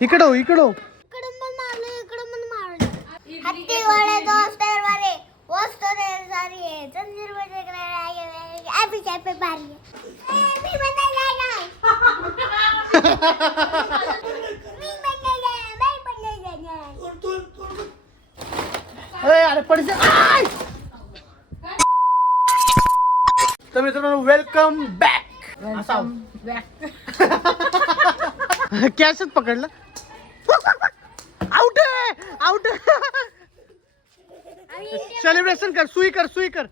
इकडं हो, इकडं हो. इकडून पण मारलं इकडून पण मारलं. हत्ती घोडे दोस्तर वारे वस्तू दे सारी आहे जंजीर मध्ये ॲपी चॅपी बारी मी बनायला नाही मी बनायला बाई बनायला नाही. अरे पडसे. तर मित्रांनो वेलकम बॅक. कॅशच पकडलं. आउट आहे आउट. सेलिब्रेशन कर. सुई कर सुई कर.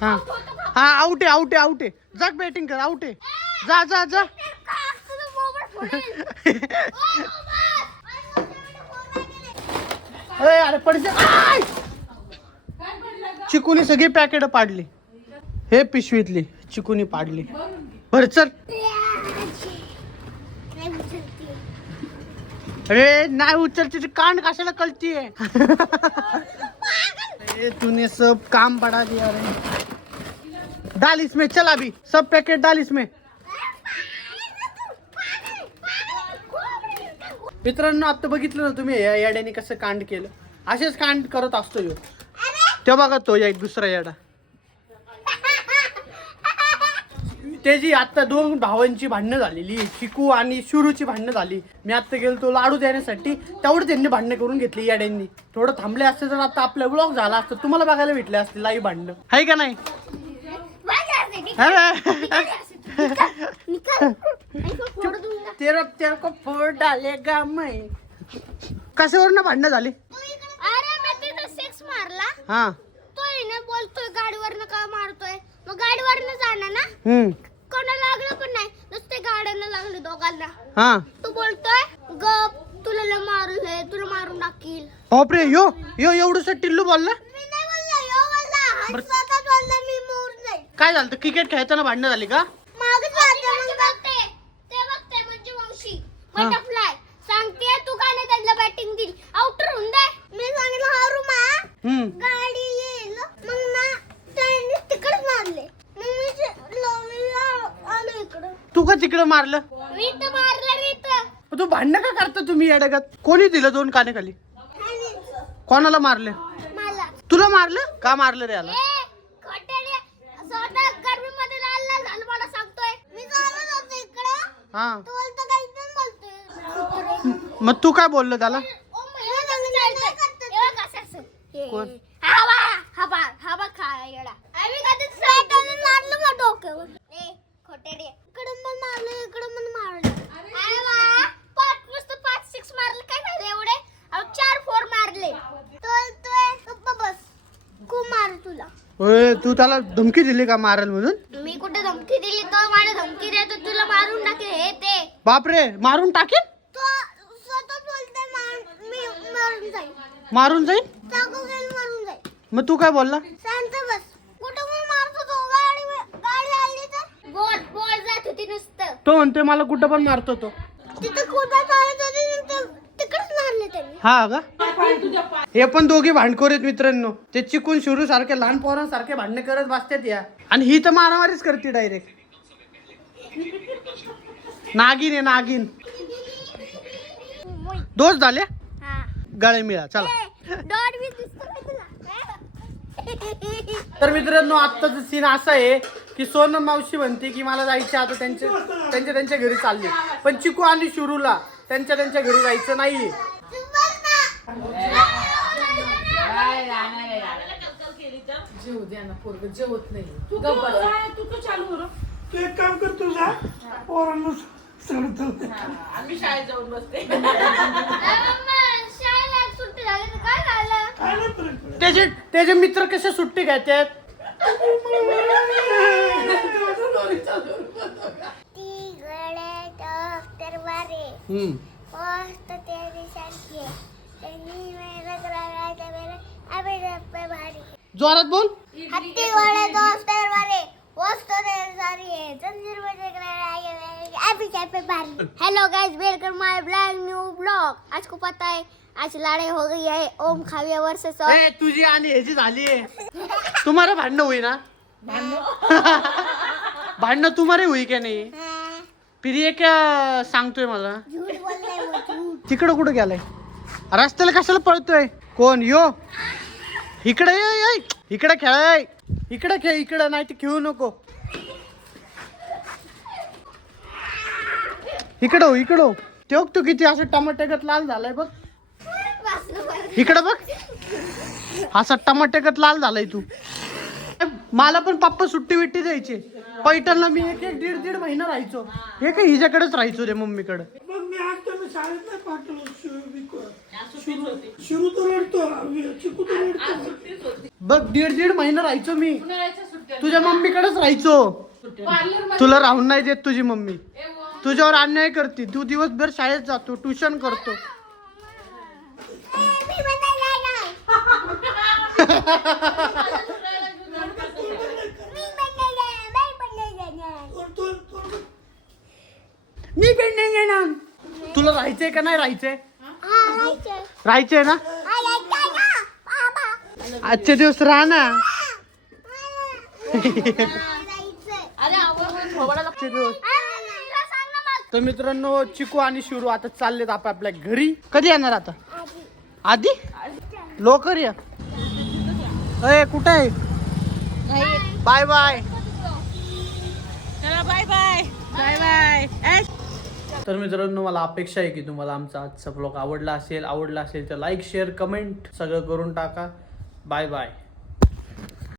हा हा आउट आहे आउट आहे आउट आहे. जा बॅटिंग कर. आउट आहे. जा जा जा. अरे पडसे. चिकूनी सगळी पॅकेट पाडली. हे पिशवीतली चिकूनी पाडली. बर चल. अरे नाही उचलती कांड कशाला कळतीये. तूने सब काम बढ़ा दिया रे. डाल इसमें. चल अभी सब पैकेट डाल इसमें. मित्रांनो आता बघितलं ना तुम्ही या याड्याने कसं कांड केलं. असेच कांड करत असतो ह्यो. ते बघा तो एक दुसरा याडा. त्याची आता दोन भावांची भांडणं झालेली. चिकू आणि शुरूची भांडणं झाली. मी आता गेलो तो लाडू देण्यासाठी तेवढं त्यांनी भांडणं करून घेतली याड्यांनी. थोडं थांबले असते तर आता आपला ब्लॉग झाला असतं. तुम्हाला बघायला भेटले असते लाईव्ह भांडणं. आहे का नाही. तेरा तेरा को फोड़ डालेगा मैं. कशावरनं भांडणं झाली. अरे मी तिथं सेक्स मारला. हा तो ना बोलतोय गाडीवरनं का मारतोय. मग गाडीवरनं जाणार ना. कोणाला लागलं पण नाही नुसते गाड्यांना लागले दोघांना. हा तू बोलतोय गप तुला मारलंय तुला मारून टाकील. बापरे यो यो एवढंसं टिल्लू बोलला. मी नाही बोलला यो बोलला. हा स्वतःच बोलला मी मोर जाईल. काय झालं क्रिकेट खेळताना भांडणं झाली का. मागच बघते ते बघते म्हणजे मावशी बटरफ्लाय सांगते तू का नाही त्यांना बॅटिंग दिली. आउटर होऊन दे. मी सांगितलं हारू मा गाडी येईल मग ना त्यांनी तिकडच मारले. मग मी आलो इकडं. तू का तिकडं मारलं. मी तर मारलं मी तर. तू भांडणं का करता तुम्ही येडगात. कोणी दिलं दोन काने खाली. कोणाला मारले. मला तुला मारलं का मारलं रे याला. खोटेडे स्वतः गर्मीमध्ये लाल झालं मला सांगतोय. मी चालत होतो इकडं. हा तू बोलतो काही पण बोलतोय. मग तू काय बोललो त्याला. कोण? हवा खा येडा. आम्ही कधीच सायकलने मारलं मग डोक्यावर. खोटेडे इकडून पण मारलं इकडून पण मारलं. अरे वा 5-6 मारले काय झालं एवढे. 4-4 मारले. तू बस खूप मार तुला. ओय तू त्याला धमकी दिली का मारल म्हणून. मी कुठे धमकी दिली. तो मला धमकी देतो तुला मारून टाकेल हे ते. बापरे मारून टाकेल. तो स्वतः बोलते मी मारून जाईल. मारून जाईल. चाकू घेऊन मारून जाईल. मग तू काय बोलला. शांत बस. कुठं पण मारतो तो. गाडी आली तर बोल जात होती नुसतं. तो म्हणते मला कुठं पण मारतो तो. तिथं कुठं चालत होती तिकडच मारले त्यांनी. हा का. हे पण दोघी भांडखोर आहेत मित्रांनो. ते चिकून शुरू सारखे लहान पोरांसारखे भांडणे करत बसतात या. आणि ही तर मारामारीच करते डायरेक्ट. नागिन आहे नागिन. दोष झाले. गळे मिळा चला. तर मित्रांनो आत्ताचं सीन असं आहे की सोनम मावशी म्हणते की मला जायचं आता त्यांच्या घरी चालले. पण चिकू आणि शुरूला त्यांच्या घरी जायचं नाहीये. जेवू द्या ना पोरग जेवत नाही. तू तर चालू तू एक काम कर तुझा पोरांना सोडतो. आम्ही शाळेत जाऊन बसते. त्याचे मित्र कसे सुट्टी घेतात. जोरात बोल. हत्ती घोडे दोस्तर वारे वस्तू दे सारी है जंजीर मध्ये ॲपी चॅपी बारी. हेलो गाइस वेलकम माय ब्लॉग न्यू ब्लॉग. आज को पता है आज लड़ाई हो गई है ओम खाविया वर्सेस. तुझी आणि ह्याची झाली. तुम्हाला भांडणं होई ना. भांडणं तुम्हारे हुई क्या नाही हाँ, फिर ये क्या सांगतोय मला झूठ बोल रहे हैं वो, झूठ. तिकडं कुठं गेलाय रस्त्याला कशाला पळतोय कोण यो इकडे ये इकडे खेळ इकडे खेळ इकडं नाही ते खेळू नको इकडं तेव्हा तू किती असं टमाट्यागत लाल झालाय बघ इकडं बघ असा टमाट्यागत लाल झालाय तू मला पण पप्पा सुट्टी बिट्टी द्यायची पैठणला मी एक एक दीड महिना राहायचो हे काय हिच्याकडेच राहायचो रे मम्मीकडे मग मी आज त्यांना शाळेत नाही पाठवलं सुरू तर रडतो चिकू तर रडतो बघ दीड महिना राहायचो मी उन्हाळ्याच्या सुट्ट्या तुझ्या मम्मीकडेच राहायचो पार्लर तुला राहून नाही देत तुझी मम्मी तुझ्यावर अन्याय करते तू दिवसभर शाळेत जातो ट्युशन करतो मी बनायला नाही. मी बनायला नाही. मी पण नाही येणार तुला राहायचंय का नाही राहायचंय हा, राहायचंय. राहायचंय ना हा, राहायचंय ना, बाबा. आजचे दिवस राहा ना राहायचंय. अरे आवड थोबाडाला आजचे दिवस तुला सांग ना मग. तर मित्रांनो चिकू आणि शिरू आता चाललेत आपल्या घरी कधी येणार आता आधी लवकर या अय कुठे आहे बाय बाय चला बाय बाय बाय बाय तर मित्रांनो मला अपेक्षा आहे की तुम्हाला आमचा आजचा ब्लॉग आवडला असेल तर लाईक शेअर कमेंट सगळं करून टाका बाय बाय